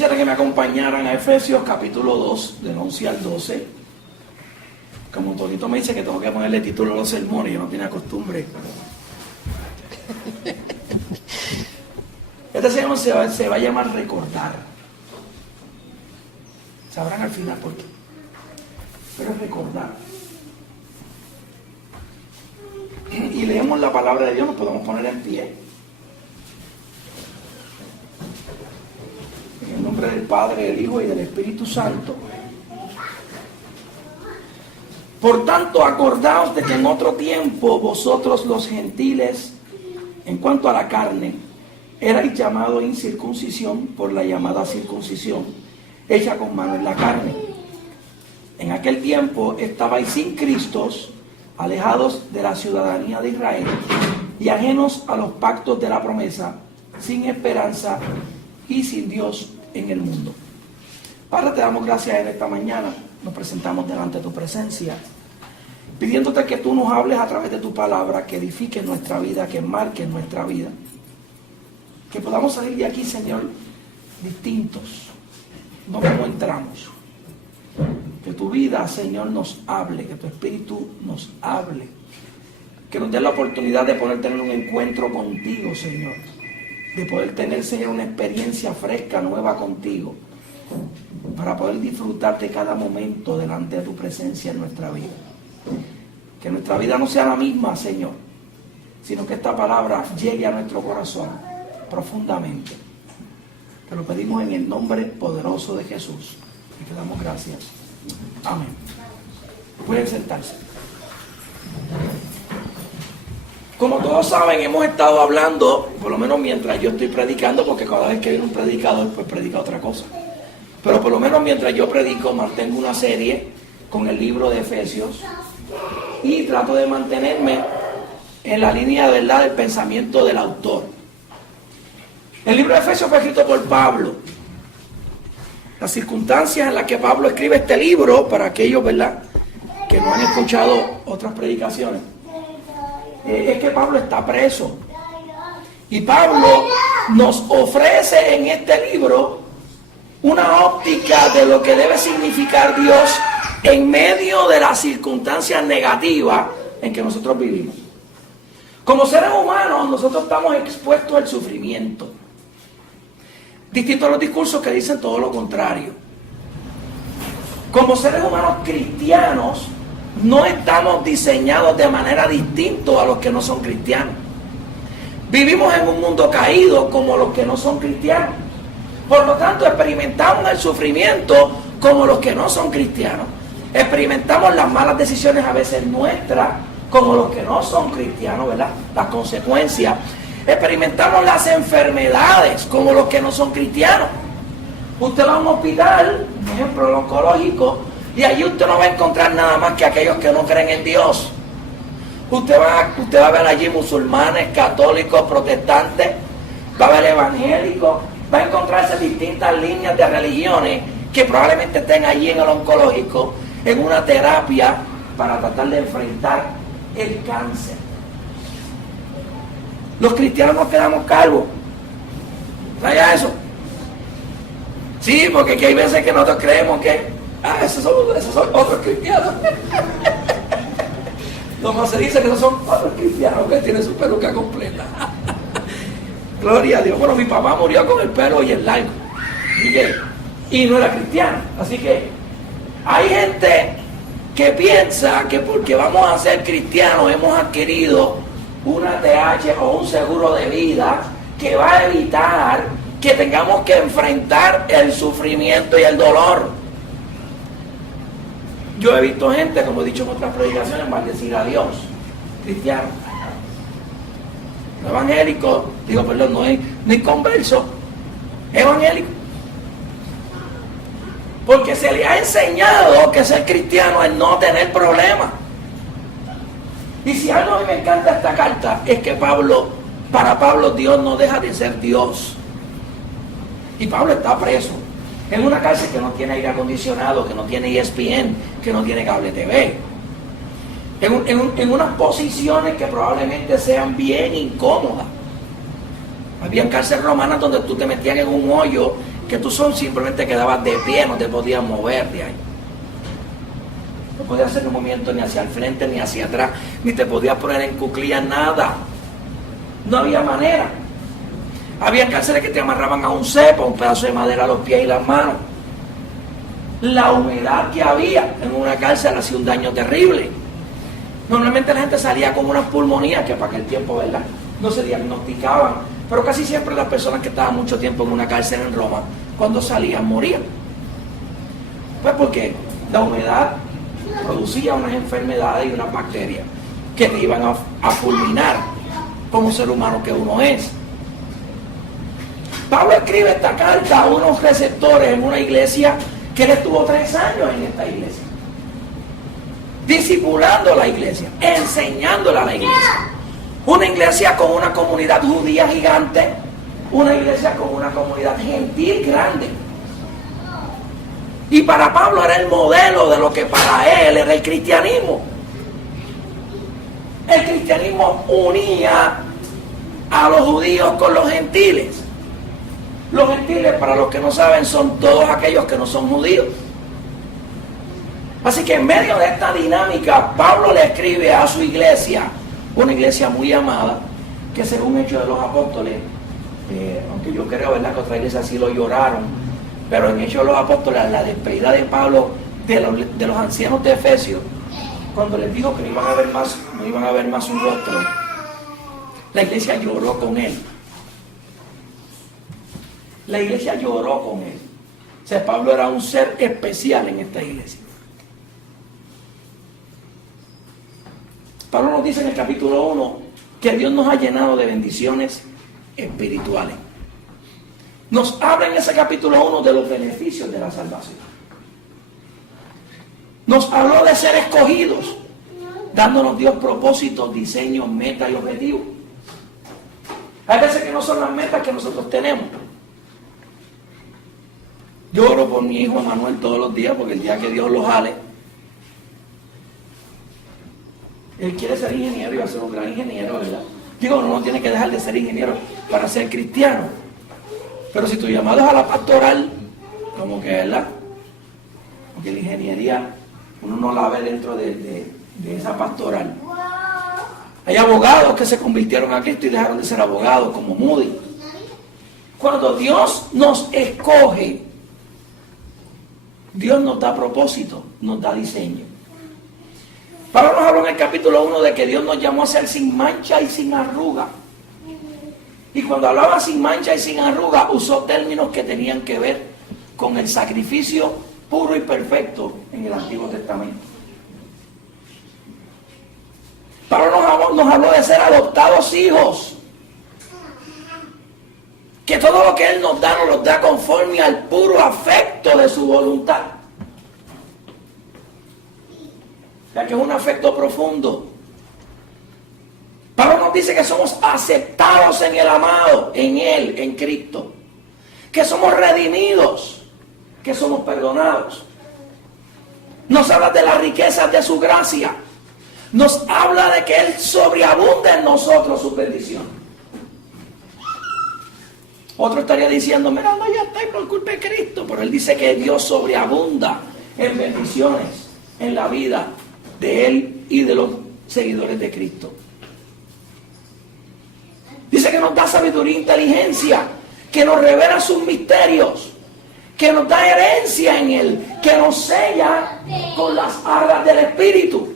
quisiera que me acompañaran a Efesios capítulo 2, del 11 al 12. Como Tonito me dice que tengo que ponerle título a los sermones, yo no tenía costumbre. Este sermón se va a llamar Recordar. Sabrán al final por qué. Pero es recordar. Y leemos la palabra de Dios, nos podemos poner en pie. En el nombre del Padre, del Hijo y del Espíritu Santo. Por tanto, acordaos de que en otro tiempo vosotros los gentiles, en cuanto a la carne, erais llamados incircuncisión por la llamada circuncisión, hecha con mano en la carne. En aquel tiempo estabais sin Cristo, alejados de la ciudadanía de Israel y ajenos a los pactos de la promesa, sin esperanza y sin Dios en el mundo. Padre, te damos gracias en esta mañana. Nos presentamos delante de tu presencia, pidiéndote que tú nos hables a través de tu palabra, que edifique nuestra vida, que marque nuestra vida. Que podamos salir de aquí, Señor, distintos, no como entramos. Que tu vida, Señor, nos hable, que tu espíritu nos hable. Que nos dé la oportunidad de poder tener un encuentro contigo, Señor. De poder tener, Señor, una experiencia fresca, nueva contigo. Para poder disfrutar de cada momento delante de tu presencia en nuestra vida. Que nuestra vida no sea la misma, Señor, sino que esta palabra llegue a nuestro corazón profundamente. Te lo pedimos en el nombre poderoso de Jesús y te damos gracias. Amén. Pueden sentarse. Como todos saben, hemos estado hablando, por lo menos mientras yo estoy predicando, porque cada vez que viene un predicador, pues predica otra cosa. Pero por lo menos mientras yo predico, mantengo una serie con el libro de Efesios y trato de mantenerme en la línea, ¿verdad?, del pensamiento del autor. El libro de Efesios fue escrito por Pablo. Las circunstancias en las que Pablo escribe este libro, para aquellos, ¿verdad?, que no han escuchado otras predicaciones, es que Pablo está preso. Y Pablo nos ofrece en este libro una óptica de lo que debe significar Dios en medio de las circunstancias negativas en que nosotros vivimos. Como seres humanos, nosotros estamos expuestos al sufrimiento. Distinto a los discursos que dicen todo lo contrario. Como seres humanos cristianos, no estamos diseñados de manera distinta a los que no son cristianos. Vivimos en un mundo caído como los que no son cristianos. Por lo tanto, experimentamos el sufrimiento como los que no son cristianos. Experimentamos las malas decisiones a veces nuestras como los que no son cristianos, ¿verdad? Las consecuencias. Experimentamos las enfermedades como los que no son cristianos. Usted va a un hospital, por ejemplo, el oncológico, y allí usted no va a encontrar nada más que aquellos que no creen en Dios. Usted va a ver allí musulmanes, católicos, protestantes, va a ver evangélicos, va a encontrarse distintas líneas de religiones que probablemente estén allí en el oncológico, en una terapia para tratar de enfrentar el cáncer. Los cristianos nos quedamos calvos. ¿Sabía eso? Sí, porque aquí hay veces que nosotros creemos que esos son otros cristianos. Don José dice que esos son otros cristianos que tienen su peluca completa. Gloria a Dios. Bueno, mi papá murió con el pelo y el largo. Y no era cristiano. Así que hay gente que piensa que porque vamos a ser cristianos hemos adquirido una TH o un seguro de vida que va a evitar que tengamos que enfrentar el sufrimiento y el dolor. Yo he visto gente, como he dicho en otras predicaciones, maldecir a Dios, cristiano. Evangélico, no hay converso, evangélico. Porque se le ha enseñado que ser cristiano es no tener problemas. Y si algo a mí me encanta esta carta, es que para Pablo Dios no deja de ser Dios. Y Pablo está preso en una cárcel que no tiene aire acondicionado, que no tiene ESPN, que no tiene cable TV. En unas posiciones que probablemente sean bien incómodas. Habían cárceles romanas donde tú te metías en un hoyo que tú simplemente quedabas de pie, no te podías mover de ahí. No podías hacer un movimiento ni hacia el frente ni hacia atrás, ni te podías poner en cuclillas, nada. No había manera. Había cárceles que te amarraban a un cepo, un pedazo de madera a los pies y las manos. La humedad que había en una cárcel hacía un daño terrible. Normalmente la gente salía con unas pulmonías que para aquel tiempo, ¿verdad?, no se diagnosticaban. Pero casi siempre las personas que estaban mucho tiempo en una cárcel en Roma, cuando salían, morían. Pues porque la humedad producía unas enfermedades y unas bacterias que te iban a fulminar como ser humano que uno es. Pablo escribe esta carta a unos receptores en una iglesia que él estuvo 3 años en esta iglesia, discipulando la iglesia, enseñándola a la iglesia. Una iglesia con una comunidad judía gigante, una iglesia con una comunidad gentil grande. Y para Pablo era el modelo de lo que para él era el cristianismo. El cristianismo unía a los judíos con los gentiles. Los gentiles, para los que no saben, son todos aquellos que no son judíos. Así que en medio de esta dinámica, Pablo le escribe a su iglesia, una iglesia muy amada, que según Hechos de los Apóstoles, aunque yo creo, ¿verdad?, que otra iglesia sí lo lloraron, pero en Hechos de los Apóstoles, la despedida de Pablo de los ancianos de Efesios, cuando les dijo que no iban a ver más su rostro, la iglesia lloró con él. La iglesia lloró con él. O sea, Pablo era un ser especial en esta iglesia. Pablo nos dice en el capítulo 1 que Dios nos ha llenado de bendiciones espirituales. Nos habla en ese capítulo 1 de los beneficios de la salvación. Nos habló de ser escogidos, dándonos Dios propósitos, diseños, metas y objetivos. Hay veces que no son las metas que nosotros tenemos. Yo oro por mi hijo Manuel todos los días, porque el día que Dios lo jale, él quiere ser ingeniero y va a ser un gran ingeniero, ¿verdad? Digo, uno no tiene que dejar de ser ingeniero para ser cristiano. Pero si tu llamado es a la pastoral, como que, ¿verdad?, porque la ingeniería uno no la ve dentro de esa pastoral. Hay abogados que se convirtieron a Cristo y dejaron de ser abogados, como Moody. Cuando Dios nos escoge, Dios nos da propósito, nos da diseño. Pablo nos habló en el capítulo 1 de que Dios nos llamó a ser sin mancha y sin arruga. Y cuando hablaba sin mancha y sin arruga, usó términos que tenían que ver con el sacrificio puro y perfecto en el Antiguo Testamento. Pablo nos habló de ser adoptados hijos. Que todo lo que Él nos los da conforme al puro afecto de su voluntad. Ya que es un afecto profundo. Pablo nos dice que somos aceptados en el amado, en Él, en Cristo. Que somos redimidos, que somos perdonados. Nos habla de las riquezas de su gracia. Nos habla de que Él sobreabunda en nosotros su bendición. Otro estaría diciendo, mira, no, ya estoy por culpa de Cristo. Pero Él dice que Dios sobreabunda en bendiciones en la vida de Él y de los seguidores de Cristo. Dice que nos da sabiduría e inteligencia, que nos revela sus misterios, que nos da herencia en Él, que nos sella con las arras del Espíritu,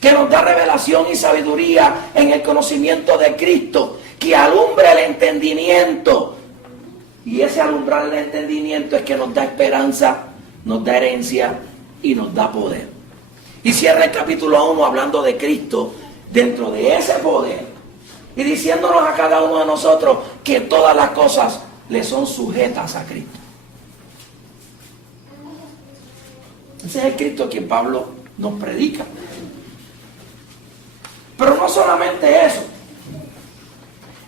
que nos da revelación y sabiduría en el conocimiento de Cristo, que alumbra el entendimiento. Y ese alumbrar el entendimiento es que nos da esperanza, nos da herencia y nos da poder. Y cierra el capítulo 1 hablando de Cristo dentro de ese poder y diciéndonos a cada uno de nosotros que todas las cosas le son sujetas a Cristo. Ese es el Cristo a quien Pablo nos predica. Pero no solamente eso.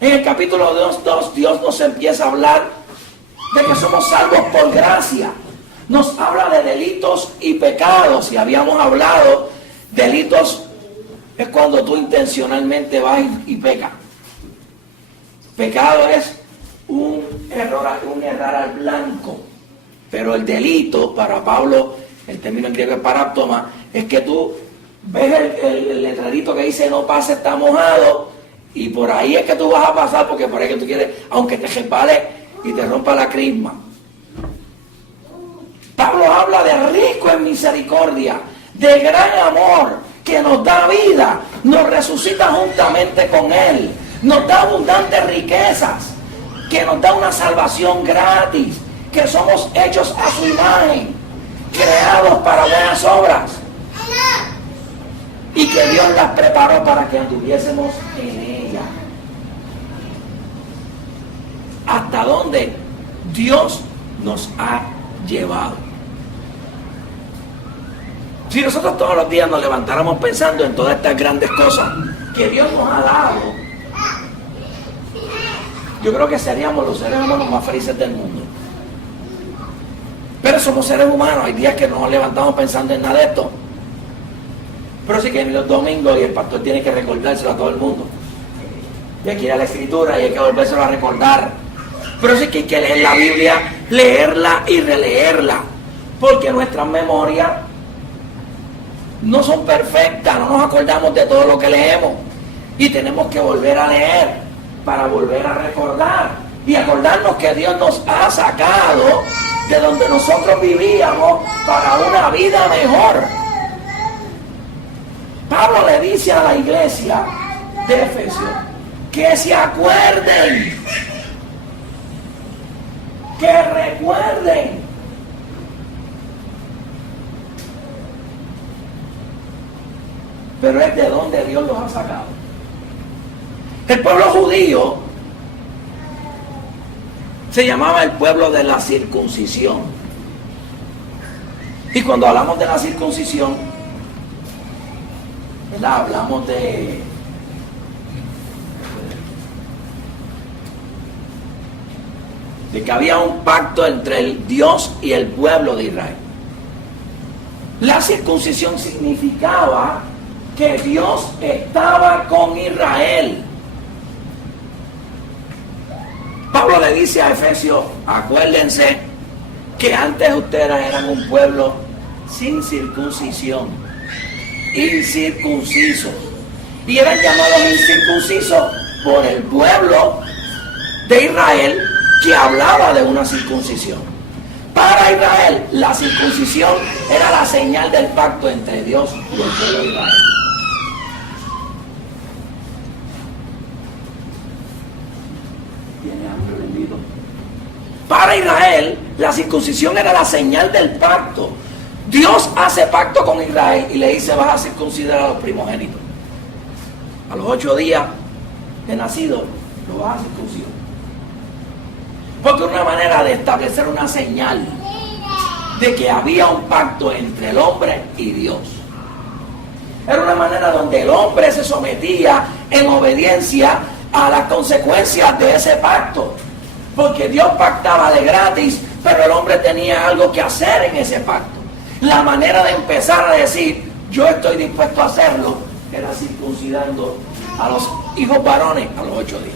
En el capítulo 2, Dios nos empieza a hablar de que somos salvos por gracia. Nos habla de delitos y pecados. Y habíamos hablado, delitos es cuando tú intencionalmente vas y pecas. Pecado es un errar al blanco. Pero el delito, para Pablo, el término en griego es paráptoma, es que tú ves el letrerito que dice no pase, está mojado, y por ahí es que tú vas a pasar, porque por ahí que tú quieres, aunque te resbales y te rompa la crisma. Pablo habla de rico en misericordia, de gran amor, que nos da vida, nos resucita juntamente con Él, nos da abundantes riquezas, que nos da una salvación gratis, que somos hechos a su imagen, creados para buenas obras, y que Dios las preparó para que anduviésemos en ella. ¿Hasta dónde Dios nos ha llevado? Si nosotros todos los días nos levantáramos pensando en todas estas grandes cosas que Dios nos ha dado, yo creo que seríamos los seres humanos más felices del mundo. Pero somos seres humanos, hay días que no nos levantamos pensando en nada de esto. Pero sí que vienen los domingos y el pastor tiene que recordárselo a todo el mundo. Y hay que ir a la escritura y hay que volvérselo a recordar. Pero sí que hay que leer la Biblia, leerla y releerla. Porque nuestras memorias no son perfectas, no nos acordamos de todo lo que leemos. Y tenemos que volver a leer para volver a recordar. Y acordarnos que Dios nos ha sacado de donde nosotros vivíamos para una vida mejor. Pablo le dice a la iglesia de Efesios que se acuerden, que recuerden. Pero es de donde Dios los ha sacado. El pueblo judío se llamaba el pueblo de la circuncisión. Y cuando hablamos de la circuncisión, ¿verdad? Hablamos de que había un pacto entre el Dios y el pueblo de Israel. La circuncisión significaba que Dios estaba con Israel. Pablo le dice a Efesios, acuérdense que antes ustedes eran un pueblo sin circuncisión, incircuncisos, y eran llamados incircuncisos por el pueblo de Israel que hablaba de una circuncisión. Para Israel, la circuncisión era la señal del pacto entre Dios y el pueblo de Israel. Para Israel, la circuncisión era la señal del pacto. Dios hace pacto con Israel y le dice, vas a circuncidar a los primogénitos. A los 8 días de nacido, lo vas a circuncidar. Porque es una manera de establecer una señal de que había un pacto entre el hombre y Dios. Era una manera donde el hombre se sometía en obediencia a las consecuencias de ese pacto. Porque Dios pactaba de gratis, pero el hombre tenía algo que hacer en ese pacto. La manera de empezar a decir, yo estoy dispuesto a hacerlo, era circuncidando a los hijos varones a los 8 días.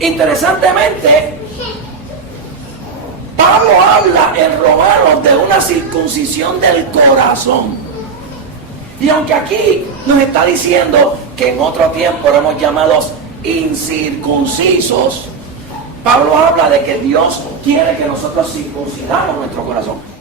Interesantemente, Pablo habla en Romanos de una circuncisión del corazón. Y aunque aquí nos está diciendo que en otro tiempo éramos llamados incircuncisos, Pablo habla de que Dios quiere que nosotros circuncidamos nuestro corazón.